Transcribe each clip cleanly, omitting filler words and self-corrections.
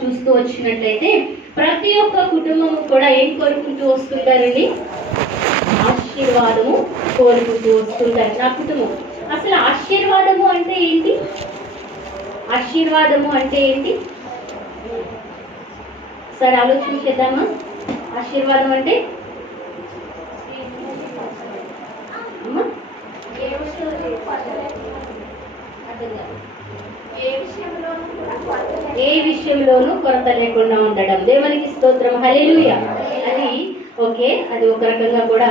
చూస్తూ వచ్చినట్లయితే ప్రతి ఒక్క కుటుంబము కూడా ఏం కోరుకుంటూ వస్తుంటారండి? ఆశీర్వాదము కోరుకుంటూ వస్తుంటారు. నా కుటుంబం అసలు ఆశీర్వాదము అంటే ఏంటి? ఆశీర్వాదము అంటే ఏంటి? సరే ఆలోచించేద్దామా? ఆశీర్వాదం అంటే ఏ విషయంలోనూ కొరత లేకుండా ఉండడం. దేవునికి స్తోత్రం, హల్లెలూయా. అది ఓకే, అది ఒక రకంగా కూడా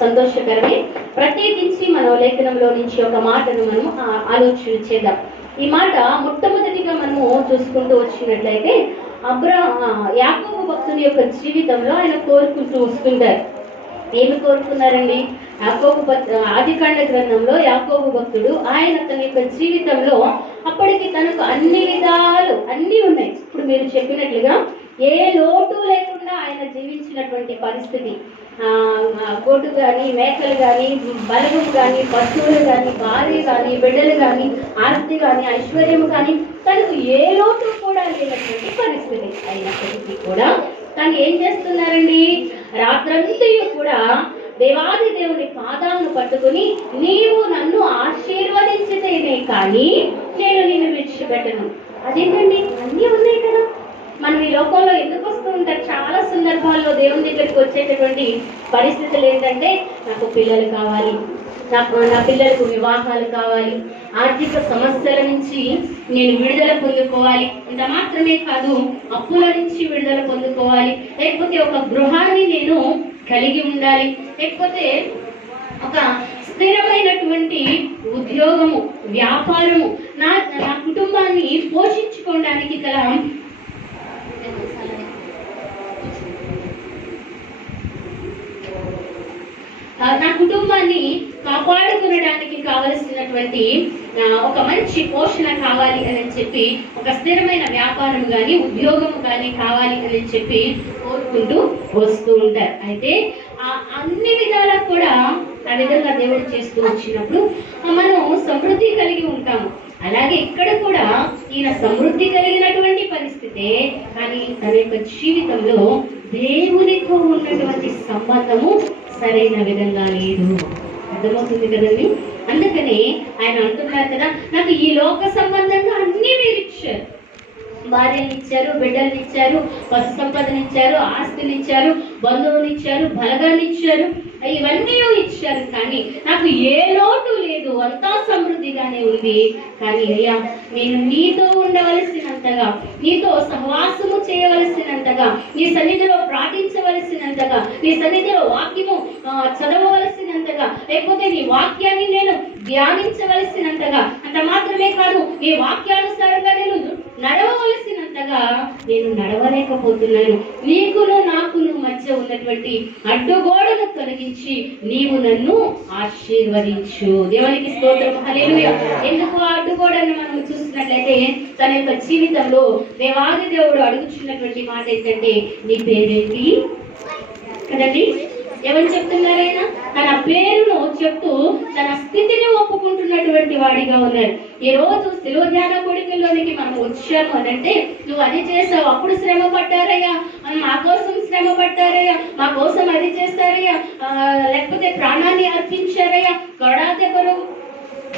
సంతోషకరమే. ప్రత్యేకించి మనం లేఖనంలో నుంచి ఒక మాటను మనం ఆలోచన చేద్దాం. ఈ మాట మొట్టమొదటిగా మనము చూసుకుంటూ వచ్చినట్లయితే యాకోబు భక్తుని యొక్క జీవితంలో ఆయన కోరుకుంటూ వస్తుంటారు. ఏమి కోరుకున్నారండి? ఆదికాండ గ్రంథంలో యాకోబు భక్తుడు ఆయన తన యొక్క జీవితంలో అప్పటికి తనకు అన్ని విధాలు అన్నీ ఉన్నాయి. ఇప్పుడు మీరు చెప్పినట్లుగా ఏ లోటు లేకుండా ఆయన జీవించినటువంటి పరిస్థితి. గోటు కానీ, మేకలు కానీ, బలగం కానీ, పశువులు కానీ, భార్య కానీ, బిడ్డలు కానీ, ఆస్తి కానీ, ఐశ్వర్యం కానీ, తనకు ఏ లోటు కూడా లేనటువంటి పరిస్థితి అయినప్పటికీ కూడా తను ఏం చేస్తున్నారండి? రాత్రంతయు కూడా దేవాది దేవుని పాదాలను పట్టుకుని, నీవు నన్ను ఆశీర్వదించితేనే కానీ నేను నిన్ను విడిచిపెట్టను. అదేంటండి, అన్నీ ఉన్నాయి కదా. మనం ఈ లోకంలో ఎందుకు వస్తూ ఉంటారు? చాలా సందర్భాల్లో దేవుని దగ్గరికి వచ్చేటటువంటి పరిస్థితులు ఏంటంటే, నాకు పిల్లలు కావాలి, నా పిల్లలకు వివాహాలు కావాలి, ఆర్థిక సమస్యల నుంచి నేను విడుదల పొందుకోవాలి, ఇంత మాత్రమే కాదు అప్పుల నుంచి విడుదల పొందుకోవాలి, లేకపోతే ఒక గృహాన్ని నేను కలిగి ఉండాలి, లేకపోతే ఒక స్థిరమైనటువంటి ఉద్యోగము, వ్యాపారము, నా కుటుంబాన్ని పోషించుకోవడానికి గల నా కుటుంబాన్ని కాపాడుకునడానికి కావలసినటువంటి ఒక మంచి పోషణ కావాలి అని చెప్పి, ఒక స్థిరమైన వ్యాపారం కానీ ఉద్యోగం కానీ కావాలి అని చెప్పి కోరుకుంటూ వస్తూ ఉంటారు. అయితే అన్ని విధాలా కూడా ఆ విధంగా దేవుడు చేస్తూ వచ్చినప్పుడు మనం సమృద్ధి కలిగి ఉంటాము. అలాగే ఇక్కడ కూడా ఈయన సమృద్ధి కలిగినటువంటి పరిస్థితే, కానీ తన యొక్క జీవితంలో దేవునితో ఉన్నటువంటి సంబంధము సరైన విధంగా లేదు. అర్థమవుతుంది కదండి. అందుకని ఆయన అంటున్నారు కదా, నాకు ఈ లోక సంబంధంగా అన్ని మీరు ఇచ్చారు. భార్యలు ఇచ్చారు, బిడ్డలు ఇచ్చారు, పశు సంపదను ఇచ్చారు, ఆస్తులు ఇచ్చారు, బంధువులు ఇచ్చారు, బలగాన్ని ఇచ్చారు, ఇవన్నీ ఇచ్చారు. కానీ నాకు ఏ లోటు లేదు, అంతా సమృద్ధిగానే ఉంది. కానీ అయ్యా, నేను నీతో ఉండవలసినంతగా, నీతో సహవాసము చేయవలసినంతగా, నీ సన్నిధిలో ప్రార్థించవలసినంతగా, నీ సన్నిధిలో వాక్యము చదవవలసినంతగా, లేకపోతే నీ వాక్యాన్ని నేను ధ్యానించవలసినంతగా, అంత మాత్రమే కాదు నీ వాక్యానుసారంగా నేను నడవవలసినంతగా నేను నడవలేకపోతున్నాను. నీకును నాకును మధ్య ఉన్నటువంటి అడ్డుగోడను తొలగించి నీవు నన్ను ఆశీర్వదించు. దేవునికి స్తోత్రం, హల్లెలూయా. ఎందుకు ఆ అడ్డుగోడను మనం చూసినట్లయితే తన యొక్క జీవితంలో దేవాది దేవుడు అడుగుచున్నటువంటి మాట ఏంటంటే, నీ పేరేంటి కదండి. ఎవరు చెప్తున్నారైనా? తన పేరును చెప్తూ తన స్థితిని ఒప్పుకుంటున్నటువంటి వాడిగా ఉన్నారు. ఈ రోజు శిలువ ధ్యాన కోడికల్లోనికి మనం వచ్చాము అనంటే, నువ్వు అది చేసావు, అప్పుడు శ్రమ పడ్డారయ్యా, మా కోసం శ్రమ పడ్డారయ్యా, మా కోసం అది చేస్తారయ్యా, లేకపోతే ప్రాణాన్ని అర్పించారయ్యా, గొడాదెవరు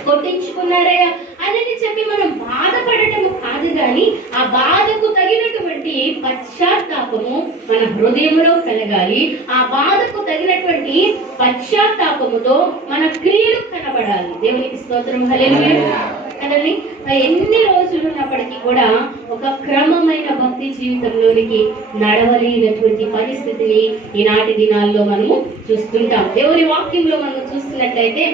కొట్టించుకున్నారయ్యా అని చెప్పి మనం బాధపడటము కాదు, కానీ ఆ బాధకు తగినటువంటి పశ్చాత్తాపము మన హృదయంలో కలగాలి. ఆ బాధకు తగినటువంటి పశ్చాత్తాపముతో మన క్రియలు కనబడాలి. దేవునికి స్తోత్రం, హల్లెలూయా కదండి. ఎన్ని రోజులు ఉన్నప్పటికీ కూడా ఒక క్రమమైన భక్తి జీవితంలోనికి నడవలేనటువంటి పరిస్థితిని ఈనాటి దినాల్లో మనము చూస్తుంటాం. దేవుని వాక్యంలో మనం చూస్తున్నట్లయితే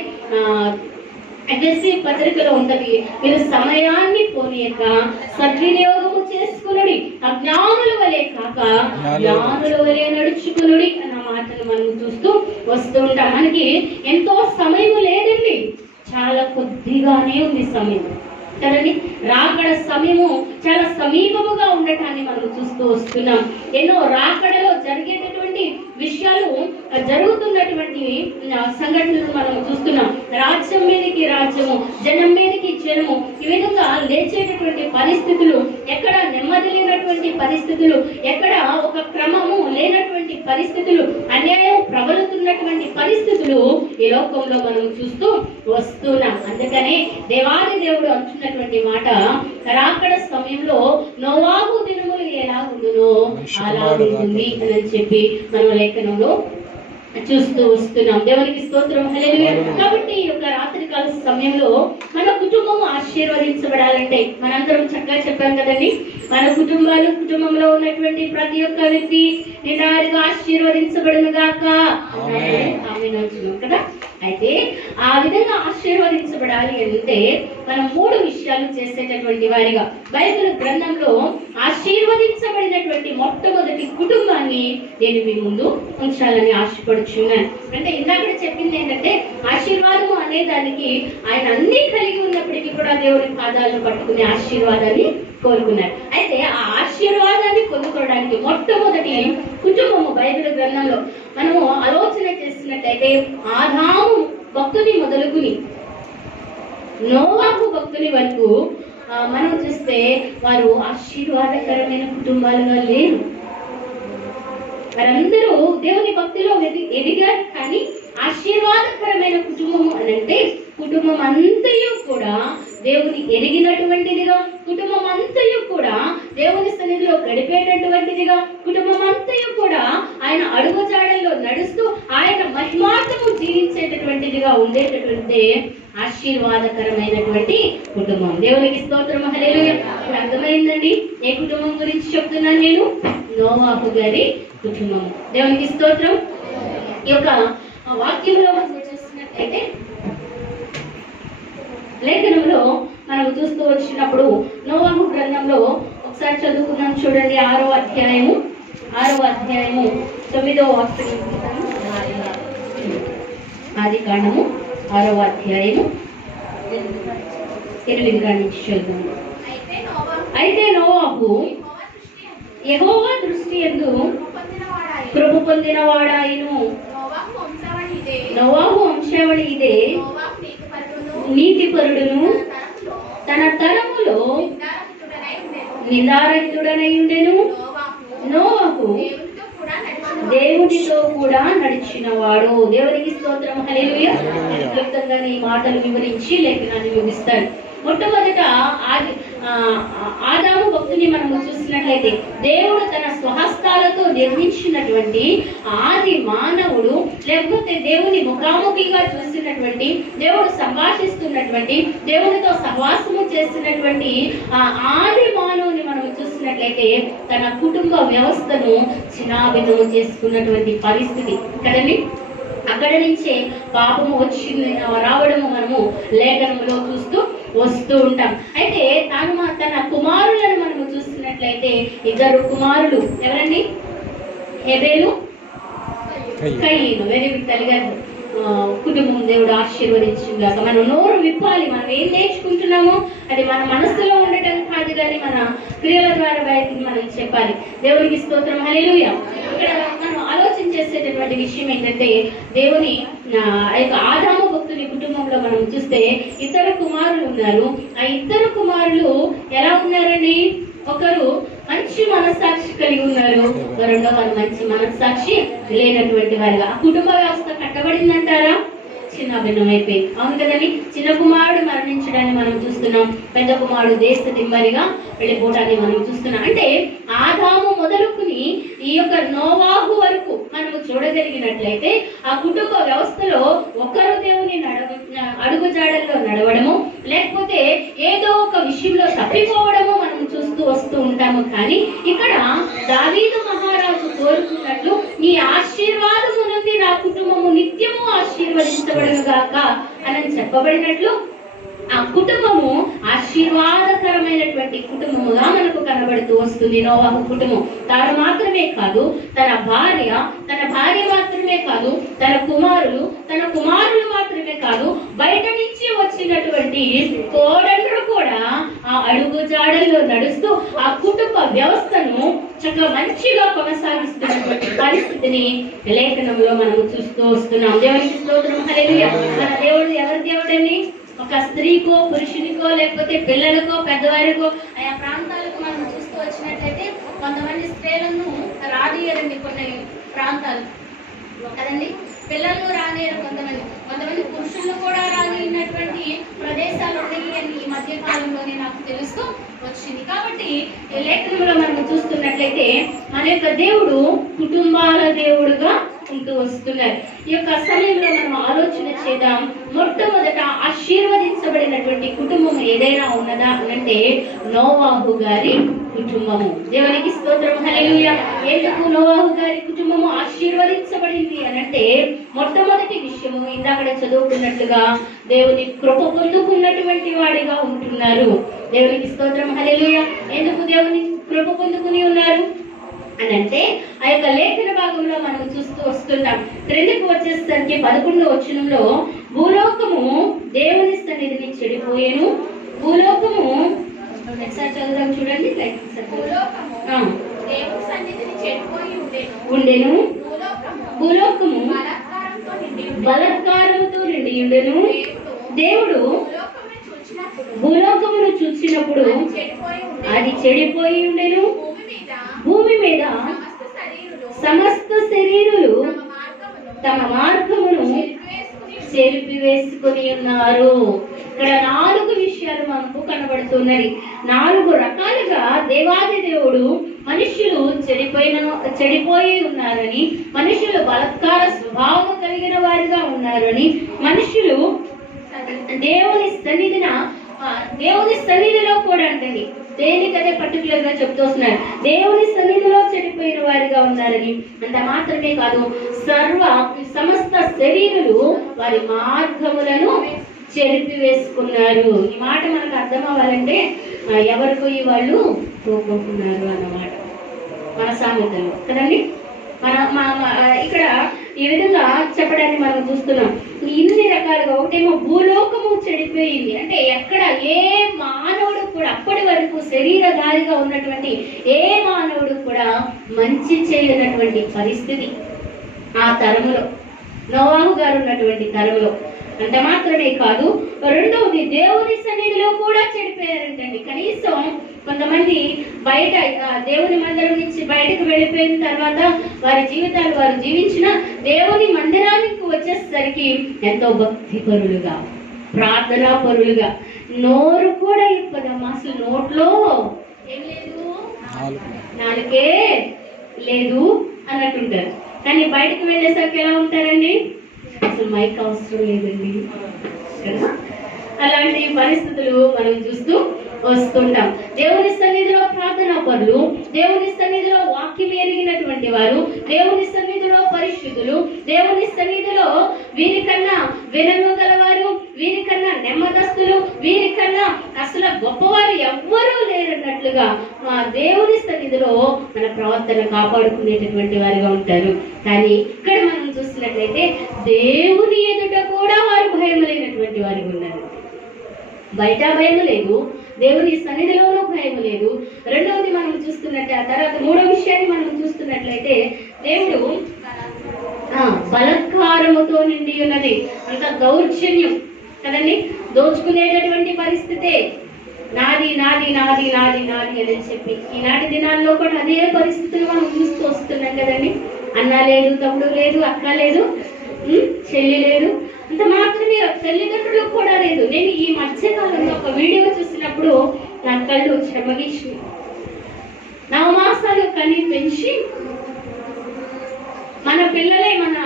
ఎఫెసీ పత్రికలో ఉంటది, మీరు సమయాన్ని పోనీయక సద్వినియోగము చేసుకునుడి, అజ్ఞానుల వలె కాక జ్ఞానుల వలె నడుచుకునుడి అన్న మాటను మనం చూస్తూ వస్తూ ఉంటాం. మనకి ఎంతో సమయం లేదండి, చాలా కొద్దిగానే ఉంది సమయం కదండి. రాకడ సమయము చాలా సమీపముగా ఉండటాన్ని మనం చూస్తూ వస్తున్నాం. ఎన్నో రాకడలో జరిగేటటువంటి విషయాలు జరుగుతున్నటువంటి సంఘటనలు మనం చూస్తున్నాం. రాజ్యం మీదకి రాజ్యము, జనం మీదకి జనము, ఈ విధంగా లేచేటటువంటి పరిస్థితులు, ఎక్కడ నెమ్మది లేనటువంటి పరిస్థితులు, ఎక్కడ ఒక క్రమము లేనటువంటి పరిస్థితులు, అన్యాయం ప్రబలుతున్నటువంటి పరిస్థితులు ఈ లోకంలో మనం చూస్తూ వస్తున్నాం. అందుకనే దేవాది దేవుడు అంటున్నటువంటి మాట, రాకడ సమయంలో నోవాహు దినములు ఎలా ఉండునో అలా ఉంటుంది అని చెప్పి మనం లేఖనంలో చూస్తూ వస్తున్నాం. దేవునికి స్తోత్రం, హల్లెలూయా. కాబట్టి ఈ యొక్క రాత్రికాల సమయంలో మన కుటుంబం ఆశీర్వదించబడాలంటే, మనందరం చక్కగా చెప్పాం కదండి, మన కుటుంబంలో ఉన్నటువంటి ప్రతి ఒక్క వ్యక్తి నిండారుగా ఆశీర్వదించబడును గాక కదా. అయితే ఆ విధంగా ఆశీర్వదించబడాలి అంటే మనం 3 విషయాలు చేసేటటువంటి వారిగా బైబిల్ గ్రంథంలో ఆశీర్వదించబడినటువంటి మొట్టమొదటి కుటుంబాన్ని నేను మీ ముందు ఉంచాలని ఆశపడుచున్నాను. అంటే ఇందాక చెప్పింది ఏంటంటే, ఆశీర్వాదము అనే దానికి ఆయన అన్ని కలిగి ఉన్నప్పటికీ కూడా దేవుడి పాదాలను పట్టుకునే ఆశీర్వాదాన్ని కోరుకున్నారు. అయితే ఆ ఆశీర్వాదాన్ని పొందుకోవడానికి మొట్టమొదటి కుటుంబము బైబిల్ గ్రంథంలో మనము ఆలోచన చేసినట్లయితే, ఆదాము భక్తుని మొదలుకుని నోవాహు భక్తుని వరకు మనం చూస్తే వారు ఆశీర్వాదకరమైన కుటుంబాలుగా లేరు. వారందరూ దేవుని భక్తిలో ఎదిగారు, కానీ ఆశీర్వాదకరమైన కుటుంబము అని అంటే కుటుంబం అంతయు కూడా దేవుని ఎరిగినటువంటిదిగా, కుటుంబం అంతయు కూడా దేవుని సన్నిధిలో గడిపేటటువంటిదిగా, కుటుంబం అంతయు కూడా ఆయన అడుగుజాడల్లో నడుస్తూ ఆయన మహిమార్థము జీవించేటటువంటిదిగా ఉండేటటువంటి ఆశీర్వాదకరమైనటువంటి కుటుంబం. దేవునికి స్తోత్రం, హల్లెలూయా. ఇప్పుడు అర్థమైందండి ఏ కుటుంబం గురించి చెప్తున్నాను నేను? నోవాహు గారి కుటుంబం. దేవునికి స్తోత్రం. ఈ యొక్క వాక్యంలో మనం చూసినట్లయితే, లేఖనంలో మనం చూస్తూ వచ్చినప్పుడు నోవాహు గ్రంథంలో ఒకసారి చదువుకున్నాం చూడండి. 6వ అధ్యాయము 9వ వాక్యం. ఆదికాండము 6వ అధ్యాయము 8 నుంచి చదువుతాము. అయితే నోవాహు యెహోవా దృష్టి యందు కృప పొందినవాడాయను. నోవాహు వంశావళి ఇదే, నీతిపరుడును, తన తరములో నిందారహితుడనై ఉండెను. నోవాహు దేవునితో కూడా నడిచినవాడు. దేవునికి స్తోత్రం, హల్లెలూయా. క్లుప్తంగానే ఈ మాటలు వివరించి లేఖనాన్ని ముగిస్తాడు. మొట్టమొదట ఆదాము భక్తుని మనము చూసినట్లయితే, దేవుడు తన స్వహస్తాలతో నిర్మించినటువంటి ఆది మానవుడు, లేకపోతే దేవుని ముఖాముఖిగా చూసినటువంటి, దేవుడు సంభాషిస్తున్నటువంటి, దేవుడితో సహవాసము చేసినటువంటి ఆ ఆది మానవుని మనం చూసినట్లయితే తన కుటుంబ వ్యవస్థను చిన్నాభిన్నము చేసుకున్నటువంటి పరిస్థితి కదండి. అక్కడ నుంచే పాపము వచ్చింది రావడము మనము లేఖనంలో చూస్తూ వస్తూ ఉంటాం. అయితే తన కుమారులను మనము చూస్తున్నట్లయితే 2 కుమారులు. ఎవరండి? హెబెలు, కయీను. వెరీ గుడ్ తల్లిగారు. కుటుంబం దేవుడు ఆశీర్వదించుగాక. మనం నోరు విప్పాలి. మనం ఏం నేర్చుకుంటున్నామో అది మన మనస్సులో ఉండటం కాదు, కానీ మన క్రియల ద్వారా బయటికి మనం చెప్పాలి. దేవునికి స్తోత్రం, హల్లెలూయా. ఇక్కడ మనం ఆలోచన చేసేటటువంటి విషయం ఏంటంటే, దేవుని ఆదాము భక్తుని కుటుంబంలో మనం చూస్తే 2 కుమారులు ఉన్నారు. ఆ 2 కుమారులు ఎలా ఉన్నారండి? ఒకరు మంచి మనస్సాక్షి కలిగి ఉన్నారు, రెండో వారు మంచి మనస్సాక్షి లేనటువంటి వారుగా. ఆ కుటుంబ వ్యవస్థ కట్టబడిందంటారా? చిన్న భిన్నమైపోయింది. అవును కదండి. చిన్న కుమారుడు మరణించడాన్ని మనం చూస్తున్నాం, పెద్ద కుమారుడు దేశ దిమ్మరిగా వెళ్ళిపోవడాన్ని మనం చూస్తున్నాం. అంటే ఆదాము మొదలుకుని ఈ యొక్క నోవాహు వరకు మనము చూడగలిగినట్లయితే ఆ కుటుంబ వ్యవస్థలో ఒకరు దేవుని అడుగుజాడల్లో నడవడము, లేకపోతే ఏదో ఒక విషయంలో తప్పిపోవడము మనం చూస్తూ వస్తూ ఉంటాము. కానీ ఇక్కడ దావీదు మహారాజు కోరుకున్నట్లు, నీ ఆశీర్వాదము నుండి నా కుటుంబము నిత్యము ఆశీర్వదించబడును గాక అని చెప్పబడినట్లు ఆ కుటుంబము ఆశీర్వాదకరమైనటువంటి కుటుంబముగా మనకు కనబడుతూ వస్తుంది. నోవాహు కుటుంబం తాను మాత్రమే కాదు, తన భార్య మాత్రమే కాదు, తన కుమారులు మాత్రమే కాదు, బయట నుంచి వచ్చినటువంటి కోడళ్ళు కూడా ఆ అడుగు జాడల్లో నడుస్తూ ఆ కుటుంబ వ్యవస్థను చక్కగా మంచిగా కొనసాగిస్తున్నటువంటి పరిస్థితిని లేఖనంలో మనము చూస్తూ వస్తున్నాం. దేవునికి స్తోత్రం. హల్లెలూయా. మన దేవుడు ఎవరి దేవుడని? ఒక స్త్రీకో, పురుషునికో, లేకపోతే పిల్లలకో, పెద్దవారికో, ఆయా ప్రాంతాలకు మనం చూస్తూ వచ్చినట్లయితే కొంతమంది స్త్రీలను రానియరండి కొన్ని ప్రాంతాలు కదండి. పిల్లలు రానియరు, కొంతమంది పురుషులను కూడా రానియనటువంటి ప్రదేశాలు ఉన్నాయి అని ఈ మధ్య కాలంలోనే నాకు తెలుస్తూ వచ్చింది. కాబట్టి ఈ లేఖనంలో మనం చూస్తున్నట్లయితే మన యొక్క దేవుడు కుటుంబాల దేవుడుగా ఉంటూ వస్తున్నారు. ఈ యొక్క సమయంలో మనం ఆలోచన చేద్దాం. మొట్టమొదట ఆశీర్వదించబడినటువంటి కుటుంబం ఏదైనా ఉన్నదా అంటే నోవాహు గారి కుటుంబము. దేవునికి స్తోత్రం. హల్లెలూయా. ఎందుకు నోవాహు గారి కుటుంబము ఆశీర్వదించబడింది అనంటే మొట్టమొదటి విషయము ఇందాక చదువుకున్నట్లుగా దేవుని కృప పొందుకున్నటువంటి వాడిగా ఉంటున్నారు. దేవునికి స్తోత్రం. హల్లెలూయా. ఎందుకు దేవుని కృప పొందుకుని ఉన్నారు అనంటే ఆ యొక్క లేఖన భాగంలో మనం చూస్తూ వస్తున్నాం. క్రిందకు వచ్చేసరికి 11వ వచనంలో భూలోకము దేవుని సన్నిధిని చెడిపోయేను. భూలోకము ఒకసారి చదువుదాం చూడండి. ఉండెను. భూలోకము బలాత్కారముతో నిండి ఉండెను. దేవుడు భూలోకమును చూసినప్పుడు అది చెడిపోయి ఉండెను. భూమి మీద సమస్త శరీరులు తమ మార్గమును చెరిపివేసుకుని ఉన్నారు. ఇక్కడ 4 విషయాలు మనకు కనబడుతున్నది. 4 రకాలుగా దేవాది దేవుడు మనుషులు చెడిపోయి ఉన్నారని, మనుషులు బలాత్కార స్వభావం కలిగిన వారిగా ఉన్నారని, మనుషులు దేవుని సన్నిధిలో కూడా అంటండి, దేనికదే పర్టికులర్ గా చెప్తూ వస్తున్నారు, దేవుని సన్నిధిలో చెడిపోయిన వారిగా ఉన్నారని. అంత మాత్రమే కాదు, సమస్త శరీరులు వారి మార్గములను చెరిపి వేసుకున్నారు. ఈ మాట మనకు అర్థం అవ్వాలంటే ఎవరికి వాళ్ళు పోగొట్టుకున్నారు అన్నమాట మన సామెతలు కదండి. ఇక్కడ ఈ విధంగా చెప్పడానికి మనం చూస్తున్నాం. ఇన్ని రకాలుగా ఒకటేమో భూలోకము చెడిపోయింది అంటే ఎక్కడ ఏ మానవుడు కూడా అప్పటి వరకు శరీరధారిగా ఉన్నటువంటి ఏ మానవుడు కూడా మంచి చేయనటువంటి పరిస్థితి ఆ తరములో, నోవాహు గారు ఉన్నటువంటి తరములో. అంత మాత్రమే కాదు, రెండవది దేవుని సన్నిధిలో కూడా చెడిపోయారంటండి. కనీసం కొంతమంది బయట దేవుని మందిరం నుంచి బయటకు వెళ్ళిపోయిన తర్వాత వారి జీవితాలు వారు జీవించిన దేవుని మందిరానికి వచ్చేసరికి ఎంతో భక్తి పరులుగా, ప్రార్థనా పరులుగా, నోరు కూడా ఇప్పదమ్మా, అసలు నోట్లో ఏం లేదు, నాలుకే లేదు అన్నట్టుంటారు. కానీ బయటకు వెళ్ళేసరికి ఎలా ఉంటారండి? అసలు మైక్ అవసరం లేదండి కదా. అలాంటి పరిస్థితులు మనం చూస్తూ వస్తుంటాం. దేవుని సన్నిధిలో ప్రార్థనా పరులు, దేవుని సన్నిధిలో వాక్యం ఎరిగినటువంటి వారు, దేవుని సన్నిధిలో పరిశుద్ధులు, దేవుని సన్నిధిలో వీరికన్నా వినము గలవారు, వీరికన్నా నెమ్మదస్తులు, వీరికన్నా అసలు గొప్పవారు ఎవ్వరూ లేరన్నట్లుగా మా దేవుని సన్నిధిలో మన ప్రవర్తన కాపాడుకునేటటువంటి వారిగా ఉంటారు. కానీ ఇక్కడ మనం చూసినట్లయితే దేవుని ఎదుట కూడా వారు భయం లేనటువంటి వారిగా ఉన్నారు. బయట భయం లేదు, దేవుని సన్నిధిలోనూ భయం లేదు. రెండవది మనం చూస్తున్నట్టు ఆ తర్వాత 3వ విషయాన్ని మనం చూస్తున్నట్లయితే దేవుడు బలాత్కారముతో నిండి ఉన్నది. అంత దౌర్జన్యం కదండి, దోచుకునేటటువంటి పరిస్థితే. నాది నాది నాది నాది నాది అని చెప్పి ఈనాటి దినాల్లో కూడా అదే పరిస్థితులు మనం చూస్తూ వస్తున్నాం కదండి. అన్న లేదు, తమ్ముడు లేదు, అక్క లేదు, చెల్లి లేదు, అంత మాత్రమే తల్లిదండ్రులు కూడా లేదు. నేను ఈ మధ్యకాలంలో ఒక వీడియో చూసినప్పుడు నా కళ్ళు చెమగించి, 9 మాసాలు కని పెంచి మన పిల్లలే మన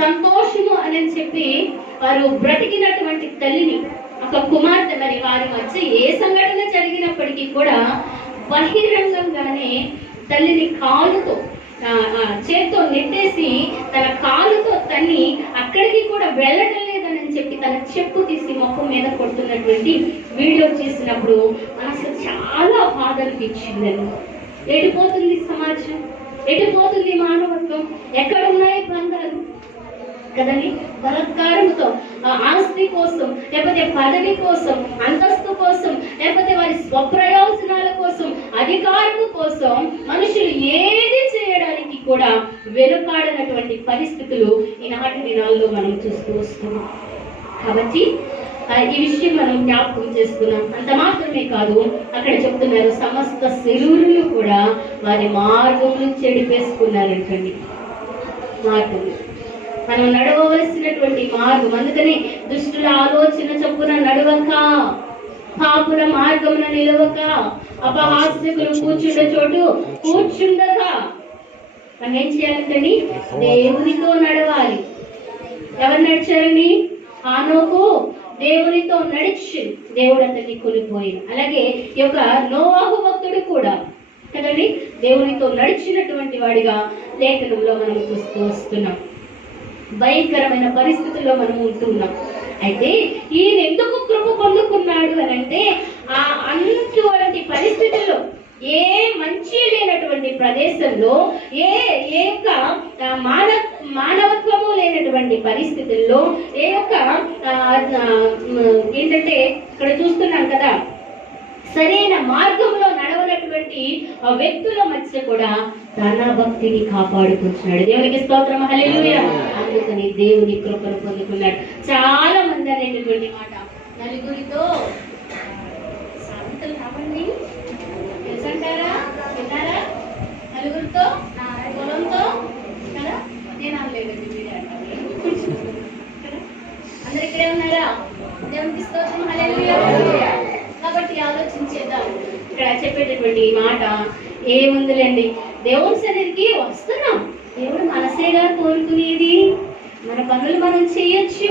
సంతోషము అని చెప్పి వారు బ్రతికినటువంటి తల్లిని, ఒక కుమార్తె, మరి వారి మధ్య ఏ సంఘటన జరిగినప్పటికీ కూడా బహిరంగంగానే తల్లిని కాలుతో చేత్తో నెట్టేసి తన కాలుతో తన్ని అక్కడికి కూడా వెళ్ళడం లేదని చెప్పి తన చెప్పు తీసి మొహం మీద కొడుతున్నటువంటి వీడియో చేసినప్పుడు అసలు చాలా బాధ అనిపించిందని. ఎడిపోతుంది సమాజం, ఎడిపోతుంది మానవత్వం, ఎక్కడ ఉన్నాయి బంధాలు? కదండి. బలత్కారంతో ఆస్తి కోసం, లేకపోతే పదవి కోసం, అంతస్తు కోసం, లేకపోతే వారి స్వప్రయోజనాల కోసం, అధికారము కోసం మనుషులు ఏది చేయడానికి కూడా వెనుకాడనటువంటి పరిస్థితులు ఈనాటి దినాల్లో మనం చూస్తూ వస్తున్నాం. కాబట్టి ఈ విషయం మనం జ్ఞాపకం చేసుకున్నాం. అంత మాత్రమే కాదు, అక్కడ చెప్తున్నారు సమస్త శరీరులు కూడా వారి మార్గములు చెడిపేసుకున్నారంటండి. మార్గము మనం నడవవలసినటువంటి మార్గం. అందుకని దుష్టుల ఆలోచన చొప్పున నడవక, పాపుల మార్గమున నిలవక, అపహాస్యకులు కూర్చుండే చోటు కూర్చుండక మనం ఏం చేయాలంటండి? దేవునితో నడవాలి. ఎవరు నడిచారండి? హానోకు దేవునితో నడిచి దేవుడు అతన్ని కొనిపోయిన. అలాగే ఈ యొక్క నోవాహు భక్తుడు కూడా కదండి దేవునితో నడిచినటువంటి వాడిగా లేఖనంలో మనం చూస్తూ వస్తున్నాం. భయంకరమైన పరిస్థితుల్లో మనం ఉంటున్నాం. అయితే ఈయన ఎందుకు కృప పొందుకున్నాడు అని అంటే, అటువంటి పరిస్థితుల్లో, ఏ మంచి లేనటువంటి ప్రదేశంలో, ఏ యొక్క మానవత్వము లేనటువంటి పరిస్థితుల్లో, ఏ యొక్క ఏంటంటే ఇక్కడ చూస్తున్నాం కదా, సరైన మార్గంలో నడవనటువంటి వ్యక్తుల మధ్య కూడా తన భక్తిని కాపాడుకుంటున్నాడు. దేవునికి స్తోత్రం, హల్లెలూయా. అందుకని దేవుని కృపను పొందుకున్నాడు. చాలా మంది అనేటటువంటి మాట, నలుగురితో సామెతలు కావండి తెలుసంటారా? విన్నారా? నలుగురితో పొలంతో కదా, నేను అనలేదండి, మీరే అంటారు. అందరు ఇక్కడే ఉన్నారా? దేవునికి స్తోత్రం, హల్లెలూయా. కాబట్టి ఆలోచించేద్దాం. ఇక్కడ చెప్పేటటువంటి ఈ మాట ఏముందిలేండి, దేవుని సన్నిధికి వస్తున్నాం. దేవుడు మనసేగా కోరుకునేది. మన పనులు మనం చేయొచ్చు,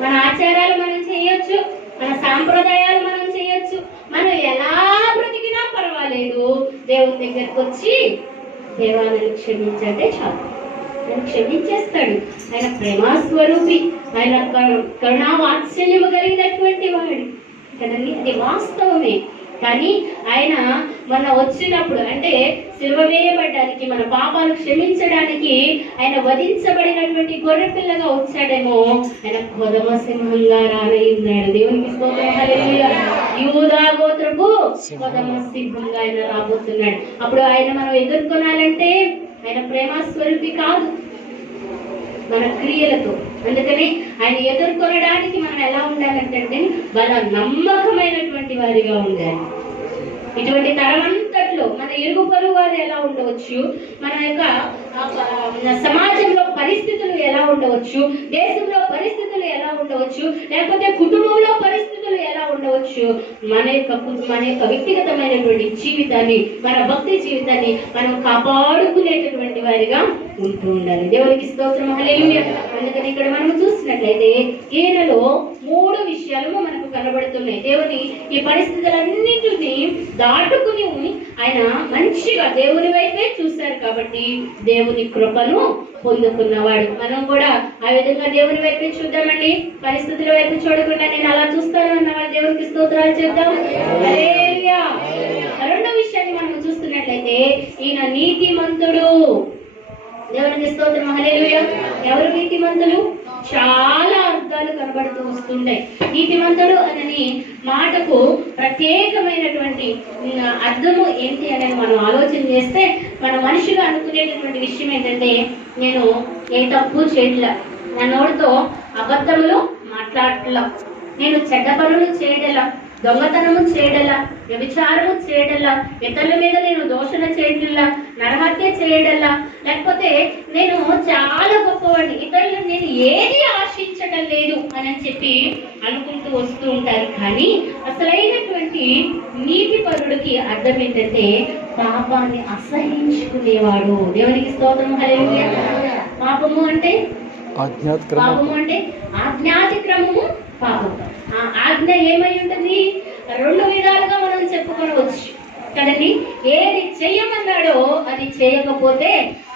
మన ఆచారాలు మనం చేయొచ్చు, మన సాంప్రదాయాలు మనం చేయొచ్చు, మనం ఎలా బ్రతికినా పర్వాలేదు. దేవుని దగ్గరకు వచ్చి దేవా నన్ను క్షమించంటే చాలు, ఆయన క్షమించేస్తాడు. ఆయన ప్రేమాస్వరూపి, ఆయన కరుణా వాత్సల్యము కలిగినటువంటి వాడు కదండి. అది వాస్తవమే. కానీ ఆయన మన వచ్చినప్పుడు, అంటే సిలువ వేయబడ్డానికి, మన పాపాలు క్షమించడానికి ఆయన వధించబడినటువంటి గొర్రె పిల్లగా వచ్చాడేమో, ఆయన కొదమ సింహంగా రానయ్యున్నాడు. దేవునికి స్తోత్రం, హల్లెలూయా. యూదా గోత్రపు కొదమ సింహంగా ఆయన రాబోతున్నాడు. అప్పుడు ఆయన మనం ఎదుర్కొనాలంటే ఆయన ప్రేమాస్వరూపి కాదు, మన క్రియలతో. అందుకని ఆయన ఎదుర్కొనడానికి మనం ఎలా ఉండాలంటే వాళ్ళ నమ్మకమైనటువంటి వారిగా ఉండాలి. ఇటువంటి తరమంతట్లో మన ఇరుగు పొరుగు వారు ఎలా ఉండవచ్చు, మన యొక్క సమాజంలో పరిస్థితులు ఎలా ఉండవచ్చు, దేశంలో పరిస్థితులు ఎలా ఉండవచ్చు, లేకపోతే కుటుంబంలో పరిస్థితులు ఎలా ఉండవచ్చు, మన యొక్క వ్యక్తిగతమైనటువంటి జీవితాన్ని, మన భక్తి జీవితాన్ని మనం కాపాడుకునేటటువంటి వారిగా ఉంటూ ఉండాలి. దేవునికి స్తోత్రం, హల్లెలూయా. అందుకని ఇక్కడ మనం చూసినట్లయితే ఈయనలో 3 విషయాలు మనకు కనబడుతున్నాయి. దేవుని ఈ పరిస్థితులన్నింటినీ దాటుకుని ఆయన మంచిగా దేవుని వైపే చూశారు కాబట్టి దేవుని కృపను పొందుకున్నవాడు. మనం కూడా ఆ విధంగా దేవుని వైపే చూద్దామండి. పరిస్థితుల వైపు చూడకుండా నేను అలా చూస్తాను అన్నవాడు దేవునికి స్తోత్రాలు చేద్దాం. హల్లెలూయా. రెండో విషయాన్ని మనం చూస్తున్నట్లయితే ఈయన నీతిమంతుడు. దేవునికి స్తోత్రం, హల్లెలూయా. ఎవరు నీతిమంతులు? చాలా అర్థాలు కనబడుతూ వస్తుంటాయి. నీతిమంతుడు అనే మాటకు ప్రత్యేకమైనటువంటి అర్థము ఏంటి అనేది మనం ఆలోచన చేస్తే, మన మనిషిగా అనుకునేటటువంటి విషయం ఏంటంటే, నేను ఏ తప్పు చేయట్లా, నా నోటితో అబద్ధములు మాట్లాడట్లా, నేను చెడ్డ పనులు చేయడలా, దొంగతనము చేయడలా, వ్యభిచారము చేయడల్లా, ఇతరుల మీద నేను దోషణ చేయడల్లా, నరహత్య చేయడల్లా, లేకపోతే నేను చాలా గొప్పవాడిని, ఇతరులను నేను ఏది ఆశించడం లేదు అని చెప్పి అనుకుంటూ వస్తూ ఉంటారు. కానీ అసలైనటువంటి నీతిపరుడికి అర్థం ఏంటంటే పాపాన్ని అసహించుకునేవాడు. దేవునికి స్తోత్రం, హల్లెలూయా. పాపము అంటే ఆజ్ఞాతిక్రమము పాపం. ఆ ఆజ్ఞ ఏమై ఉంటుంది? 2 విధాలుగా మనం చెప్పుకోవచ్చు కదండి. ఏది చెయ్యమన్నాడో అది చేయకపోతే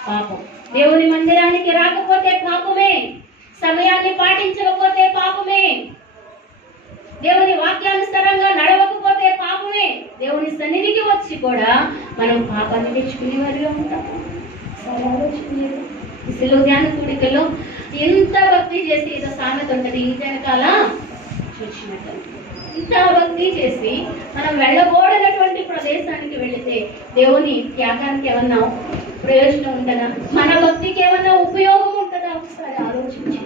పాపం, దేవుని మందిరానికి రాకపోతే పాపమే, సమయాన్ని పాటించకపోతే పాపమే, దేవుని వాక్యానుసారంగా నడవకపోతే పాపమే. దేవుని సన్నిధికి వచ్చి కూడా మనం పాపాన్ని తెచ్చుకునే వారిగా ఉంటాం. సిలువ ధ్యాన కూడికలో ఇంత భక్తి చేసి ఏదో సామెత ఉంటుంది, ఇంటి వెనకాల చూసినట్టు ఇంత భక్తి చేసి మనం వెళ్ళకూడనటువంటి ప్రదేశానికి వెళితే దేవుని త్యాగానికి ఏమన్నా ప్రయోజనం ఉంటుందా? మన భక్తికి ఏమన్నా ఉపయోగం ఉంటుందా? ఒకసారి ఆలోచించి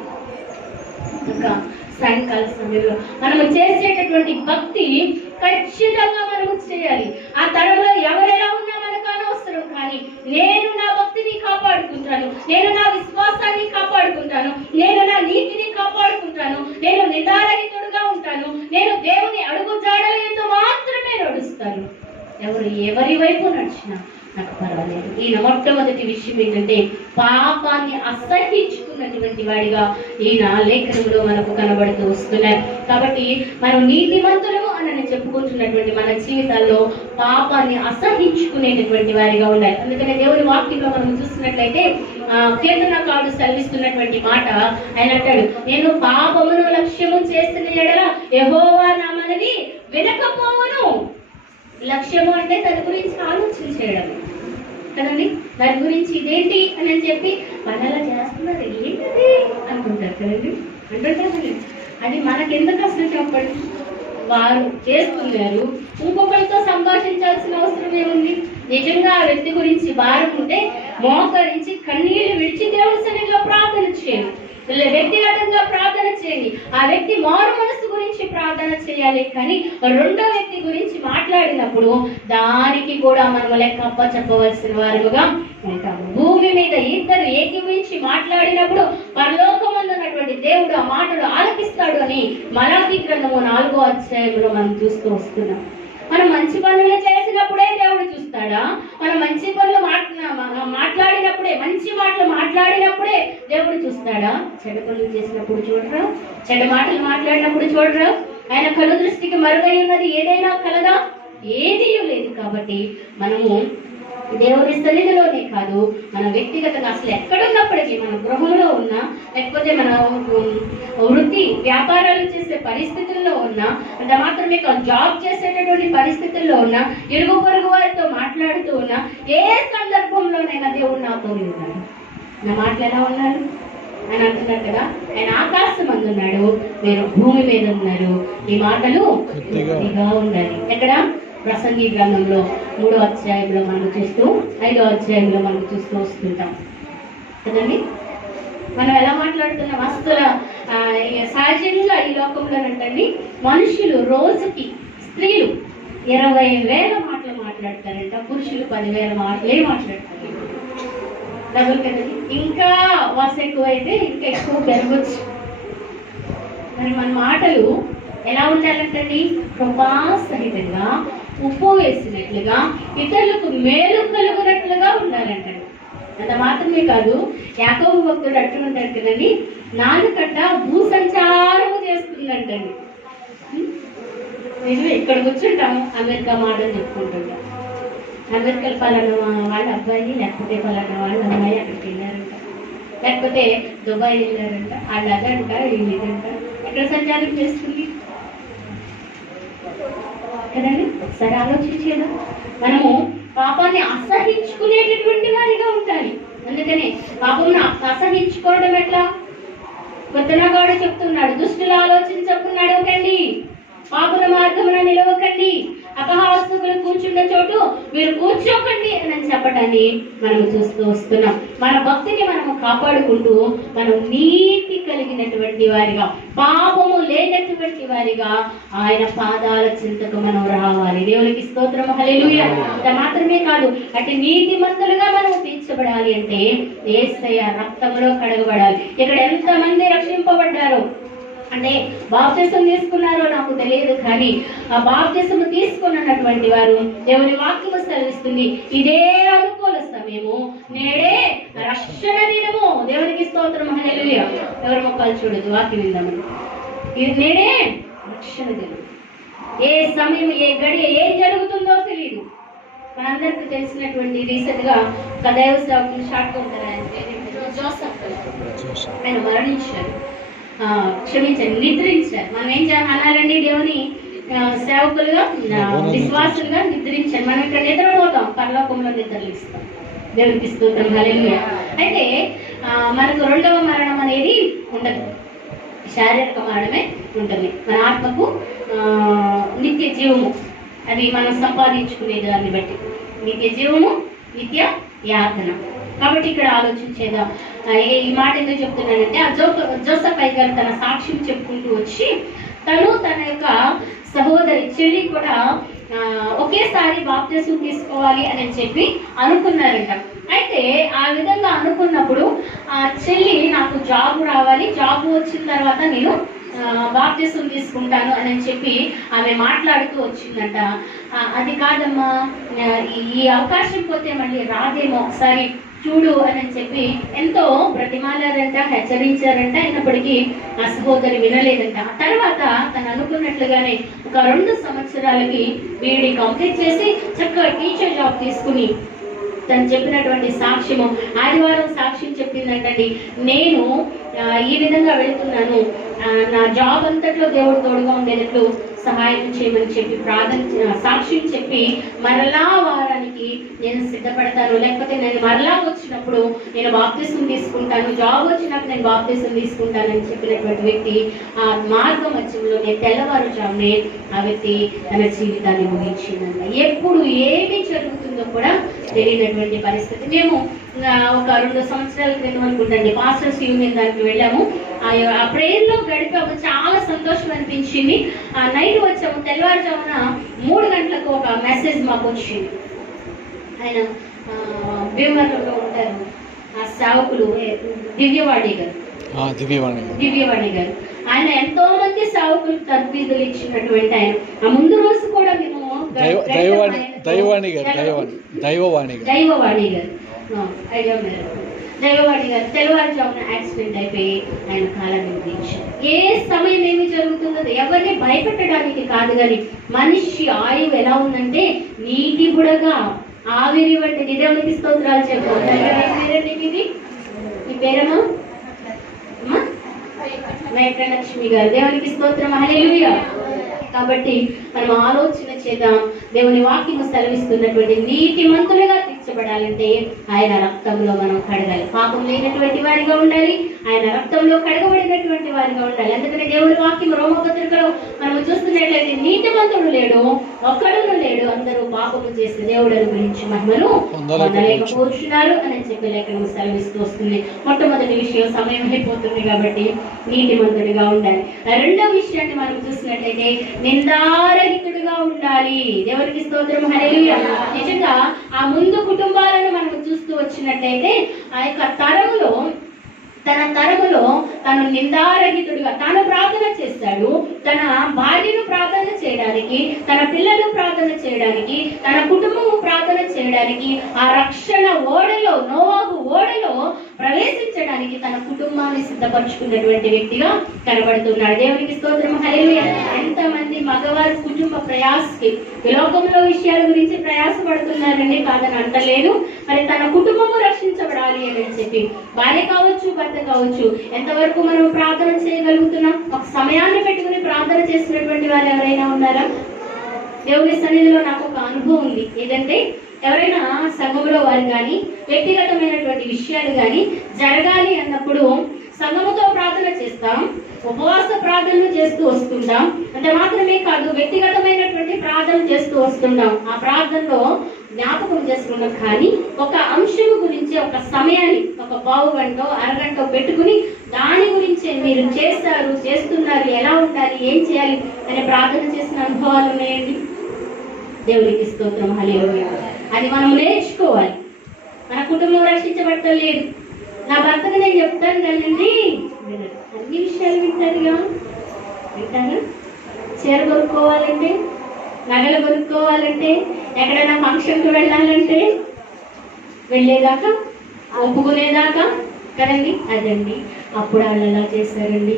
ఇంకా సాయంకాల సమయంలో మనము చేసేటటువంటి భక్తి ఖచ్చితంగా మనము చేయాలి. ఆ తరంలో ఎవరెలా ఉన్నా మనకు అనవసరం, కానీ నేను నా భక్తిని కాపాడుకుంటాను, నేను నా విశ్వాసాన్ని కాపాడుకుంటాను, నేను నా నీతిని కాపాడుకుంటాను, నేను నిందారహితుడుగా ఉంటాను, నేను దేవుని అడుగు జాడల యందు మాత్రమే నడుస్తాను. ఎవరి వైపు నడిచినా నాకు పర్వాలేదు. ఈయన మొట్టమొదటి విషయం ఏంటంటే పాపాన్ని అసహించుకున్నటువంటి వాడిగా ఈయన లేఖనంలో మనకు కనబడుతూ వస్తున్నారు. కాబట్టి మనం నీతిమంతులము అని చెప్పుకుంటున్నటువంటి మన జీవితాల్లో పాపాన్ని అసహించుకునేటటువంటి వారిగా ఉండాలి. అందుకనే దేవుని వాక్యంలో మనం చూస్తున్నట్లయితే కీర్తనకారుడు సెలవిస్తున్నటువంటి మాట ఆయన అంటాడు, నేను పాపమును లక్ష్యము చేసిన ఎడల యెహోవా నా మనవి వినకపోవును. లక్ష్యము అంటే దాని గురించి ఆలోచించేయడం కదండి. దాని గురించి ఇదేంటి అని చెప్పి మనలా చేస్తున్నారు, ఏంటది అనుకుంటారు కదండి, అంటుంటారు. అది మనకెందుకు అసలు చెప్పండి? వారు చేస్తున్నారు, ఇంకొకరితో సంభాషించాల్సిన అవసరం ఏముంది? నిజంగా ఆ వ్యక్తి గురించి భారం ఉంటే మోకరించి కన్నీళ్లు విడిచి దేవుని సన్నిధిలో ప్రార్థన చేయండి, వ్యక్తిగతంగా ప్రార్థన చేయండి. ఆ వ్యక్తి మారు మనసు గురించి ప్రార్థన చేయాలి, కానీ రెండో వ్యక్తి గురించి మాట్లాడినప్పుడు దానికి కూడా మనం లెక్క చెప్పవలసిన వారుగా ఉంటాము. భూమి మీద ఇద్దరు ఏకీభవించి మాట్లాడినప్పుడు పరలోకమందు ఉన్నటువంటి దేవుడు ఆ మాటలు ఆలకిస్తాడు అని మలాఖీ గ్రంథము 4వ అధ్యాయంలో మనం చూస్తూ వస్తున్నాం. మనం మంచి పనులు చేసినప్పుడే దేవుడు చూస్తాడా? మనం మంచి పనులు మాట్లాడినప్పుడే, మంచి మాటలు మాట్లాడినప్పుడే దేవుడు చూస్తాడా? చెడు పనులు చేసినప్పుడు చూడరా? చెడు మాటలు మాట్లాడినప్పుడు చూడరా? ఆయన కను దృష్టికి మరుగై ఉన్నది ఏదైనా కలదా? ఏదీ లేదు. కాబట్టి మనము దేవుని సన్నిధిలోనే కాదు, మన వ్యక్తిగతంగా అసలు ఎక్కడున్నప్పటికీ, మన గృహంలో ఉన్నా, లేకపోతే మన వృత్తి వ్యాపారాలు చేసే పరిస్థితుల్లో ఉన్నా, అంత మాత్రమే జాబ్ చేసేటటువంటి పరిస్థితుల్లో ఉన్నా, ఇరుగు పొరుగు వారితో మాట్లాడుతూ ఉన్నా, ఏ సందర్భంలోనైనా దేవుడు నాతో ఉన్నాడు. నా మాటలు ఎలా ఉన్నారు అని అంటున్నారు కదా, ఆయన ఆకాశం అందున్నాడు, మీరు భూమి మీద ఉన్నారు, ఈ మాటలు గట్టిగా ఉండాలి. ఎక్కడ? ప్రసంగి గ్రంథంలో 3వ అధ్యాయంలో మనం చూస్తూ, 5వ అధ్యాయంలో మనం చూస్తూ వస్తుంటాం కదండి. మనం ఎలా మాట్లాడుతున్నాం? అసలు సహజంగా ఈ లోకంలోనంటండి మనుషులు రోజుకి, స్త్రీలు 20,000 మాటలు మాట్లాడతారంట, పురుషులు 10,000 మాటలే మాట్లాడతారు. డబుల్ కదండి. ఇంకా వాస ఎక్కువైతే ఇంకా ఎక్కువ పెరగచ్చు. మరి మన మాటలు ఎలా ఉండాలంటండి? కృపాసహితంగా, ఉప్పు వేసినట్లుగా, ఇతరులకు మేలు కలుగునట్లుగా ఉండాలంటాడు. అంత మాత్రమే కాదు, యాకోబు భక్తుడు అట్టు ఉంటాడు కదండి, నాలుకట్ట భూ సంచారము చేస్తుందంటండి. నేను ఇక్కడ కూర్చుంటాము, అమెరికా మాటలు చెప్పుకుంటుంటాం. అమెరికా పలానా వాళ్ళ అబ్బాయి, లేకపోతే పలానా వాళ్ళ అమ్మాయి అక్కడికి వెళ్ళారంట, లేకపోతే దుబాయ్ వెళ్ళారంట, వాళ్ళు అదంట, వీళ్ళు ఇదంట. ఎక్కడ సంచారం చేస్తుంది కదండి. ఒకసారి ఆలోచించేదా? మనము పాపాన్ని అసహించుకునేటటువంటి వారిగా ఉండాలి. అందుకనే పాపమును అసహించుకోవడం ఎట్లా? కొత్తనగాడు చెప్తున్నాడు, దుష్టులు ఆలోచించకున్నాడు కండి, పాపుల మార్గమున నిలవకండి, అపహాసకులు కూర్చున్న చోటు మీరు కూర్చోకండి అని చెప్పడాన్ని మనం చూస్తూ వస్తున్నాం. మన భక్తిని మనము కాపాడుకుంటూ మనం నీతి కలిగినటువంటి వారిగా, పాపము లేనటువంటి వారిగా ఆయన పాదాల చింతకు మనం రావాలి. దేవునికి స్తోత్రం, హల్లెలూయా. అంత మాత్రమే కాదు, అటు నీతిమంతులుగా మనం తీర్చబడాలి అంటే యేసయ్య రక్తంలో కడగబడాలి. ఇక్కడ ఎంతమంది రక్షింపబడ్డారో అంటే బాప్తిసం తీసుకున్నారో నాకు తెలియదు, కానీ ఆ బాప్తిసం తీసుకున్నటువంటి వారు దేవుని వాక్యము సెలవిస్తుంది, ఇదే అనుకూల సమయము, నేడే రక్షణ దినము. దేవునికి స్తోత్రం, హల్లెలూయా. ఎవరి మొక్కలు చూడదు, వాక్యం విందామని. ఇది నేడే రక్షణ దినం. ఏ సమయం, ఏ గడియ ఏం జరుగుతుందో తెలియదు. మనందరికీ తెలిసినటువంటి రీసెంట్ గా ఒక దైవ సేవకులు షార్ట్ ఉంటారు, ఆయన జోసెఫ్, ఆయన మరణించారు. క్షమించండి, నిద్రించారు. మనం ఏం అనాలండి? దేవుని సేవకులుగా, విశ్వాసులుగా నిద్రించారు. మనం ఇక్కడ నిద్రపోతాం, పరలోకంలో నిద్రలు ఇస్తాం. దేవునికి స్తోత్రం, హల్లెలూయా. అయితే మనకు రెండవ మరణం అనేది ఉండదు, శారీరక మరణమే ఉంటుంది. మన ఆత్మకు నిత్య జీవము, అది మనం సంపాదించుకునే దాన్ని బట్టి నిత్య జీవము, నిత్య యాతన. కాబట్టి ఇక్కడ ఆలోచించేద్దాం. ఈ మాట ఎందుకు చెప్తున్నానంటే, జోసెఫ్ గారు తన సాక్ష్యం చెప్పుకుంటూ వచ్చి తను తన యొక్క సహోదరి చెల్లి కూడా ఒకేసారి బాప్తిసం తీసుకోవాలి అని చెప్పి అనుకున్నారంట. అయితే ఆ విధంగా అనుకున్నప్పుడు ఆ చెల్లి నాకు జాబ్ రావాలి, జాబ్ వచ్చిన తర్వాత నేను బాప్తిసం తీసుకుంటాను అని చెప్పి ఆమె మాట్లాడుతూ వచ్చిందంట. అది కాదమ్మా, ఈ అవకాశం పోతే మళ్ళీ రాదేమో, ఒకసారి చూడు అని చెప్పి ఎంతో బ్రతిమాలారంట, హెచ్చరించారంట. అయినప్పటికీ ఆ సహోదరి వినలేదంట. ఆ తర్వాత తను అనుకున్నట్లుగానే ఒక 2 సంవత్సరాలకి బీఈడీ కంప్లీట్ చేసి చక్కగా టీచర్ జాబ్ తీసుకుని తను చెప్పినటువంటి సాక్ష్యము, ఆదివారం సాక్ష్యం చెప్పిందంటండి. నేను ఈ విధంగా వెళుతున్నాను, నా జాబ్ అంతట్లో దేవుడు తోడుగా ఉండేటట్లు సహాయం చేయమని చెప్పి సాక్ష్యం చెప్పి మరలా వారానికి నేను సిద్ధపడతాను, లేకపోతే నేను మరలా వచ్చినప్పుడు నేను బాప్తిసం తీసుకుంటాను, జాబ్ వచ్చినప్పుడు నేను బాప్తిసం తీసుకుంటానని చెప్పినటువంటి వ్యక్తి ఆ మార్గ మధ్యంలోనే తెల్లవారుజామునే ఆ వ్యక్తి తన జీవితాన్ని ముగించిందంట. ఎప్పుడు ఏమి జరుగుతుందో కూడా తెలియనటువంటి పరిస్థితి. మేము ఒక 2 సంవత్సరాల క్రితం అనుకుంటండి పాస్టర్స్ యూనియన్ దానికి వెళ్ళాము. ఆ ప్రేయర్ లో గడిపాము, చాలా సంతోషం అనిపించింది. ఆ నైట్ వచ్చాము, తెల్లవారుజామున 3 గంటలకు ఒక మెసేజ్ మాకు వచ్చింది. ఆయన భీమవరంలో ఉంటారు ఆ సేవకులు, దివ్యవాణి గారు. ఆయన ఎంతో మంది సేవకులకు తర్ఫీదులు ఇచ్చినటువంటి ఆయన. ఆ ముందు రోజు కూడా మేము దైవవాణి గారు తెల్లవారుజామున యాక్సిడెంట్ అయిపోయి ఆయన కాలాన్ని ముగించారు. ఏ సమయం ఏమి జరుగుతుందో ఎవరిని భయపెట్టడానికి కాదు, కానీ మనిషి ఆయువు ఎలా ఉందంటే నీటి బుడగా ఆవిరి వంటి. దేవునికి స్తోత్రాలు చెప్పండి. మీ పేరమ్మా? వెంకటలక్ష్మి గారు. దేవునికి స్తోత్రం, హల్లెలూయా. కాబట్టి మనం ఆలోచన చేద్దాం. దేవుని వాక్యము సెలవిస్తున్నటువంటి నీతిమంతులుగా తీర్చబడాలంటే ఆయన రక్తంలో మనం కడగాలి. పాపం లేనటువంటి వారిగా ఉండాలి, ఆయన రక్తంలో కడగబడినటువంటి వారిగా ఉండాలి. అందుకని దేవుడి వాక్యం రోమపత్రికలో మనం చూస్తున్నట్లయితే నీతిమంతుడు లేడు, ఒక్కడును లేడు, అందరూ పాపము చేసి దేవుడిని గురించి మహిమను పొందలేకపోతున్నారు అని చెప్పి లేఖనం సెలవిస్తూ వస్తుంది. మొట్టమొదటి విషయం, సమయం అయిపోతుంది కాబట్టి నీతిమంతుడిగా ఉండాలి. రెండవ విషయాన్ని మనం చూసినట్లయితే నిందారహితుడిగా ఉండాలి. దేవునికి స్తోత్రం, హల్లెలూయా. నిజంగా ఆ ముందు కుటుంబాలను మనం చూస్తూ వచ్చినట్లయితే ఆ యొక్క తన తరములో తను నిందారహితుడిగా తాను ప్రార్థన చేస్తాడు. తన భార్యను ప్రార్థన చేయడానికి, తన పిల్లలు ప్రార్థన చేయడానికి, తన కుటుంబము ప్రార్థన చేయడానికి, ఆ రక్షణ ఓడలో, నోవాహు ఓడలో ప్రవేశించడానికి తన కుటుంబాన్ని సిద్ధపరచుకున్నటువంటి వ్యక్తిగా కనబడుతున్నాడు. దేవునికి స్తోత్రం, హల్లెలూయా. ఎంతమంది మగవారి కుటుంబ ప్రయాసకి ఈ లోకంలో విషయాల గురించి ప్రయాసపడుతున్నారని కాదని అంటలేదు. మరి తన కుటుంబము రక్షించబడాలి అని చెప్పి భార్య కావచ్చు, భర్త కావచ్చు, ఎంతవరకు మనం ప్రార్థన చేయగలుగుతున్నాం? ఒక సమయాన్ని పెట్టుకుని ప్రార్థన చేసినటువంటి వారు ఎవరైనా ఉన్నారా? దేవుని సన్నిధిలో నాకు ఒక అనుభవం ఉంది. ఏదంటే ఎవరైనా సంఘములో వారు కానీ వ్యక్తిగతమైనటువంటి విషయాలు కానీ జరగాలి అన్నప్పుడు సంఘముతో ప్రార్థన చేస్తాం, ఉపవాస ప్రార్థనలు చేస్తూ వస్తుంటాం. అంతే మాత్రమే కాదు, వ్యక్తిగతమైనటువంటి ప్రార్థన చేస్తూ వస్తుంటాం. ఆ ప్రార్థనలో జ్ఞాపకం చేసుకున్నాం. కానీ ఒక అంశం గురించి ఒక సమయాన్ని, ఒక పావు గంట, అరగంట పెట్టుకుని దాని గురించి మీరు చేస్తున్నారు, ఎలా ఉండాలి, ఏం చేయాలి అనే ప్రార్థన చేసిన అనుభవాలు ఉన్నాయండి. దేవునికి స్తోత్రం, హల్లెలూయా. అది మనం నేర్చుకోవాలి. మన కుటుంబం రక్షించబడలేదు, నా భర్తకు నేను చెప్తాను కదండి, అన్ని విషయాలు వింటారుగా. చీర కొనుక్కోవాలంటే, నగలు కొనుక్కోవాలంటే, ఎక్కడైనా ఫంక్షన్కి వెళ్ళాలంటే వెళ్ళేదాకా, ఒప్పుకునేదాకా కదండి. అదండి అప్పుడు వాళ్ళు ఎలా చేశారండి,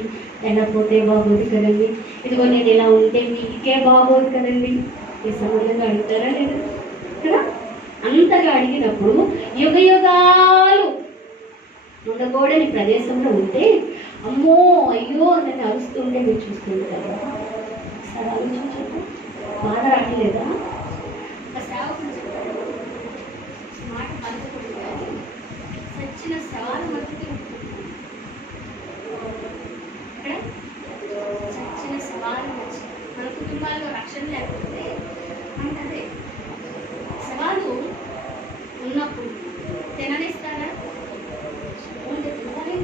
ఎలా పోతే బాగోదు కదండి, ఇదిగో నేను ఇలా ఉంటే మీకే బాగోదు కదండి. ఈ సమయంలో అడుగుతారా లేదా కదా? అంతగా అడిగినప్పుడు యుగ యుగాలు ఉండకూడని ప్రదేశంలో ఉంటే అమ్మో అయ్యో అని అరుస్తుంటే మీరు చూస్తుంటారు. ఒకసారి ఆలోచించండి, బాధ రావట్లేదా? ఒక సేవకుడు చెప్పాడు, మాట పలుకుతుంది కానీ చచ్చిన శవాలు మట్టుకు ఇక్కడ చచ్చిన శవాలు వచ్చి మన కుటుంబాల్లో రక్షణ లేకపోతే అంటే శవాలు ఉన్నప్పుడు తిననిస్తారా? మనకి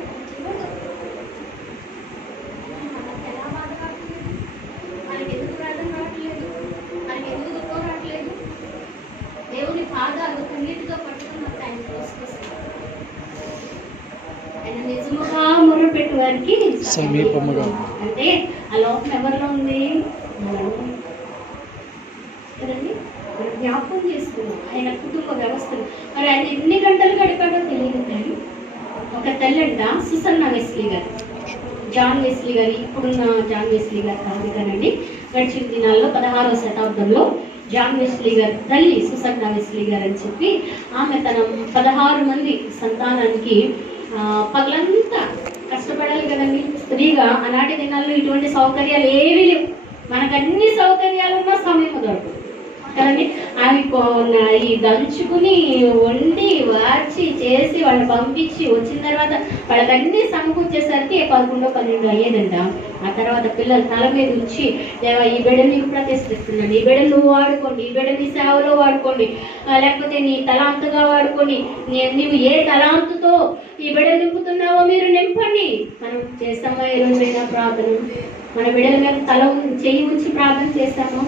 ఎలా బాధ రావట్లేదు, మనకి ఎందుకు ప్రార్థన రావట్లేదు, మనకి ఎందుకు దుఃఖం రావట్లేదు? దేవుని పాదాలు కన్నీటితో పట్టుకున్న ఆయన కోసుకొస్తారు. ఆయన నిజముగా మొర్ర పెట్టే వారికి సమీపముగా. అంటే ఆ లోపం ఎవరిలో ఉంది? కదండి, మనం జ్ఞాపకం చేసుకున్నాం ఆయన కుటుంబ వ్యవస్థను. మరి ఆయన ఎన్ని గంటలు గడిపాడో తెలియదు. కానీ ఒక తల్లంట, సుసన్నా వెస్లీ గారు, జాన్ వెస్లీ గారు, ఇప్పుడున్న జాన్ వెస్లీ గారు కాదు కానండి, గడిచిన దినాల్లో 16వ శతాబ్దంలో జాన్ వెస్లీ గారు తల్లి సుసన్నా వెస్లీ గారు అని చెప్పి ఆమె తన 16 మంది సంతానానికి పగలంతా కష్టపడాలి కదండి. స్త్రీగా ఆనాటి దినాల్లో ఇటువంటి సౌకర్యాలు ఏవి లేవు. మనకు అన్ని సౌకర్యాలు ఉన్న సమయం దొరకదు కదండి. అవి ఈ దంచుకుని వండి వార్చి చేసి వాళ్ళని పంపించి వచ్చిన తర్వాత వాళ్ళకి అన్ని సమకూర్చేసరికి 11, 12 అయ్యేదంట. ఆ తర్వాత పిల్లలు తల మీద ఉంచి, దేవా ఈ బిడ్డ నీకు ప్రతిష్ఠిస్తున్నాను, ఈ బిడ్డ నువ్వు వాడుకోండి, ఈ బిడ్డ నీ సేవలో వాడుకోండి, లేకపోతే నీ తలాంతుగా వాడుకోండి, నీవు ఏ తలాంతుతో ఈ బిడ్డ నింపుతున్నావో మీరు నింపండి. మనం చేస్తామా ఈ రోజైనా ప్రార్థన? మన బిడ్డల మీద తల చెయ్యి ఉంచి ప్రార్థన చేస్తామా?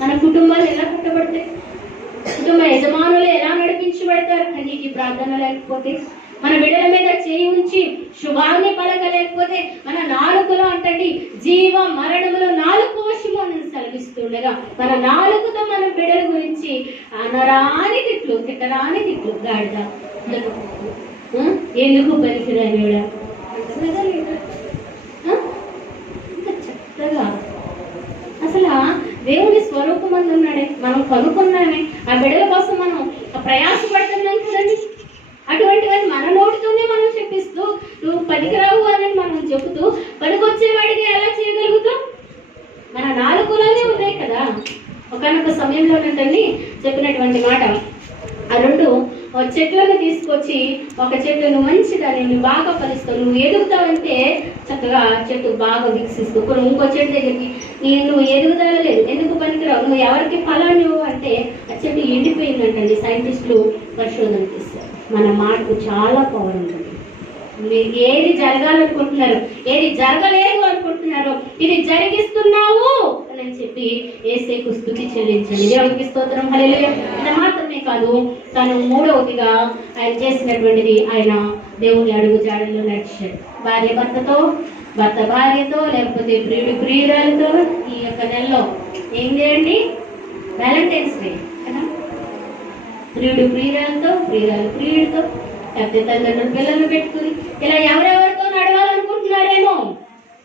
మన కుటుంబాలు ఎలా కట్టబడతాయి? కుటుంబ యజమానులు ఎలా నడిపించబడతారు? కనీకి ప్రార్థన లేకపోతే, మన బిడ్డల మీద చేయి ఉంచి శుభాన్ని పలకలేకపోతే, మన నాలుకలో అంటండి జీవ మరణములు 4 వశము అని సెలవిస్తుండగా మన నాలుగుతో మన బిడ్డల గురించి అనరాని తిట్లు, తిట్టరాని తిట్లు, గాడిద, ఎందుకు పనికిరాని ఇంకా చక్కగా అసలు దేవుని స్వరూపం అని ఉన్నాడే, మనం కనుక్కున్నామే, ఆ బిడ్డల కోసం మనం ప్రయాసపడుతున్నాం కదండి. అటువంటివన్నీ మన నోటితోనే మనం చెప్పిస్తూ నువ్వు పనికిరావు అని మనం చెబుతూ పనికొచ్చేవాడికి ఎలా చేయగలుగుతాం? మన నాలుగులోనే ఉన్నాయి కదా. ఒకనొక సమయంలోనంటండి చెప్పినటువంటి మాట, ఆ 2 చెట్లను తీసుకొచ్చి, ఒక చెట్టు నువ్వు మంచిదాన్ని, నువ్వు బాగా ఫలిస్తావు, నువ్వు ఎదుగుతావంటే చక్కగా చెట్టు బాగా వికసిస్తూ, ఇంకో చెట్టు దగ్గరికి నువ్వు ఎదుగుదల లేదు, ఎందుకు పనికిరావు, నువ్వు ఎవరికి ఫలాన్ని ఇవ్వు అంటే ఆ చెట్టు ఎండిపోయిందంటండి. సైంటిస్టులు పరిశోధన చేస్తారు. మన మాటకు చాలా పవర్ ఉంటుంది. మీరు ఏది జరగాలనుకుంటున్నారు, ఏది జరగలేదు అనుకుంటున్నారో ఇది జరిగిస్తున్నావు అని చెప్పి యేసేకు స్తుతి చెల్లించండి. దేవునికి స్తోత్రం, హల్లెలూయా. ఇది మాత్రమే కాదు, తను 3వదిగా ఆయన చేసినటువంటిది, ఆయన దేవుని అడుగు జాడల్లో నడిచాడు. భార్య భర్తతో, భర్త భార్యతో, లేకపోతే ప్రియుడు ప్రియురాలతో ఈ యొక్క నెలలో ఏం చేయండి? వ్యాలంటైన్స్ డే కదా. ప్రియుడు ప్రియురాలతో, ప్రియురాలు ప్రియుడితో, లేకపోతే తల్లిదండ్రులు పిల్లలు పెట్టుకుని ఇలా ఎవరెవరితో నడవాలనుకుంటున్నాడేమో,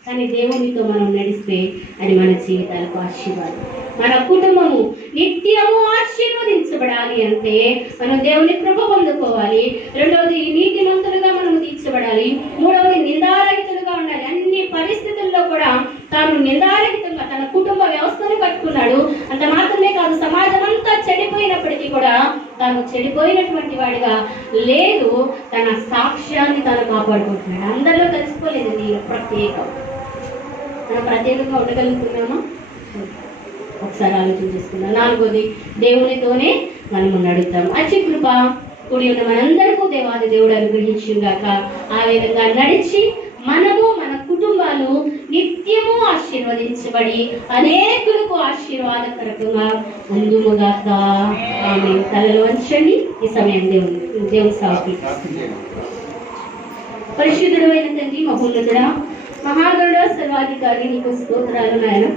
కానీ దేవునితో మనం నడిస్తే అది మన జీవితాలకు ఆశీర్వాదం. మన కుటుంబము నిత్యము ఆశీర్వదించబడాలి అంటే మనం దేవుని కృప పొందుకోవాలి. 2వది నీతిమంతులుగా మనం తీర్చబడాలి. 3వది నిందారహితులుగా ఉండాలి. అన్ని పరిస్థితుల్లో కూడా తాను నిందారహితంగా తన కుటుంబ వ్యవస్థను కట్టుకున్నాడు. అంత మాత్రమే కాదు, సమాజం అంతా చెడిపోయినప్పటికీ కూడా తాను చెడిపోయినటువంటి వాడిగా లేదు, తన సాక్ష్యాన్ని తాను కాపాడుకుంటున్నాడు. అందరిలో కలిసిపోలేదు. ప్రత్యేకం మనం ప్రత్యేకంగా ఉండగలుగుతున్నామా? ఒకసారి ఆలోచన చేసుకుందాం. 4వది దేవునితోనే మనము నడుద్దాం. అచ్చి కృప కూడి ఉన్న మనందరికీ దేవాది దేవుడు అనుగ్రహించుగాక. ఆ విధంగా నడిచి మనము మన కుటుంబాలు నిత్యము ఆశీర్వదించబడి అనేకులకు ఆశీర్వాదకరంగా ముందుగాక. ఆమె తలలో వంచండి. ఈ సమయం దేవుని సాగు. పరిశుద్ధుడు అయిన తండ్రి, మహోన్నతుడా, మహాగణుడా, సర్వాధికారి, నీకు స్తోత్రాలు నాయన.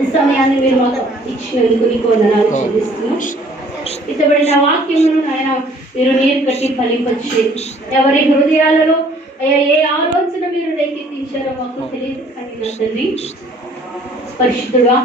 ఈ సమయాన్ని మీరు మాకు ఇచ్చినందుకు నీకు వందనాలు చెల్లిస్తున్నాం. ఇతబడిన వాక్యమును నాయన మీరు నీరు కట్టి ఫలింపచ్చి ఎవరి హృదయాలలో ఏ ఆలోచన మీరు రేకెత్తించారో మాకు తెలియదు. కానీ నా తండ్రి పరిశుద్ధుడా,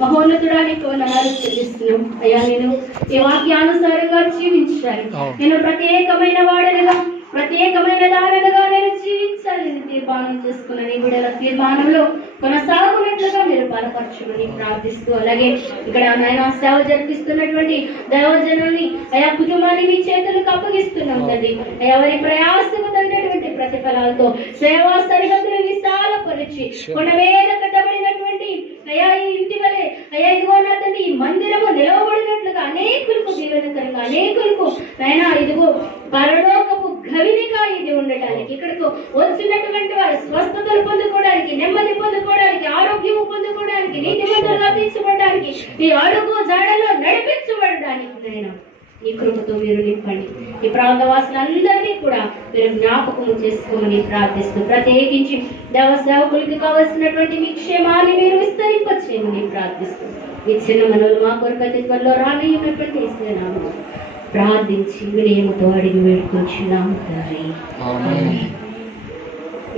మహోన్నతుడా, నీకు వందనాలు చెల్లిస్తున్నాం. అయ్యా, నేను ఈ వాక్యానుసారంగా జీవించాలి. నేను ప్రత్యేకమైన వాడనిగా ప్రత్యేకమైన దారులుగా నేను జీవించాలని తీర్మానం చేసుకున్న నీ బిడ్డల తీర్మానంలో కొనసాగునట్లుగా మీరు బలపరచుమని ప్రార్థిస్తూ, అలాగే ఇక్కడ నాయన సేవ జరిపిస్తున్నటువంటి దైవజనుల్ని అయా కుటుంబాన్ని మీ చేతులకు అప్పగిస్తున్నాం తండ్రి. ఎవరి ప్రయాసకు తగినటువంటి ప్రతిఫలాలతో సేవా సరిహద్దులు విశాలపరిచి కొండ మీద కట్టబడినటువంటి అయా ఈ ఇంటి వలె అయా ఇదిగో నా తండ్రి ఈ మందిరము నిలవబడినట్లుగా అనేకులకు దీవెనకరంగా అనేకులకు నాయన ఇదిగో పరలోకపు గవినిగా ఇది ఉండటానికి, ఇక్కడకు వచ్చినటువంటి వారు స్వస్థతలు పొందుకోవడానికి, నెమ్మది పొందుకోవడానికి, ఆరోగ్యము పొందుకోవడానికి, నీతిమంతులుగా తీర్చబడడానికి, ఈ అడుగు జాడలో నడిపించబడడానికి నాయన ఈ కృపతో మీరు నింపండి. ఈ ప్రాంతవాసులందరినీ కూడా మీరు జ్ఞాపకము చేసుకోమని ప్రార్థిస్తూ, ప్రత్యేకించి దేవ సేవకులకి కావలసినటువంటి మీ క్షేమాన్ని మీరు విస్తరింపచేయమని ప్రార్థిస్తూ, మీ చిన్న మనవులు మా కొరకు త్వరలో రానయ్యటువంటి నామము ప్రార్థించి వినయముతో అడిగి వేడుకొచ్చున్నాము తండ్రి.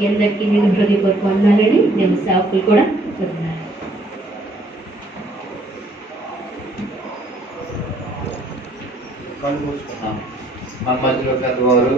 అందరికీ నేను హృదయపూర్వక వందనాలని దేవ సేవకులు కూడా ఉన్నారు. కళ్ళు మూసుకున్నాం. మన మధ్యలో పెద్దవారు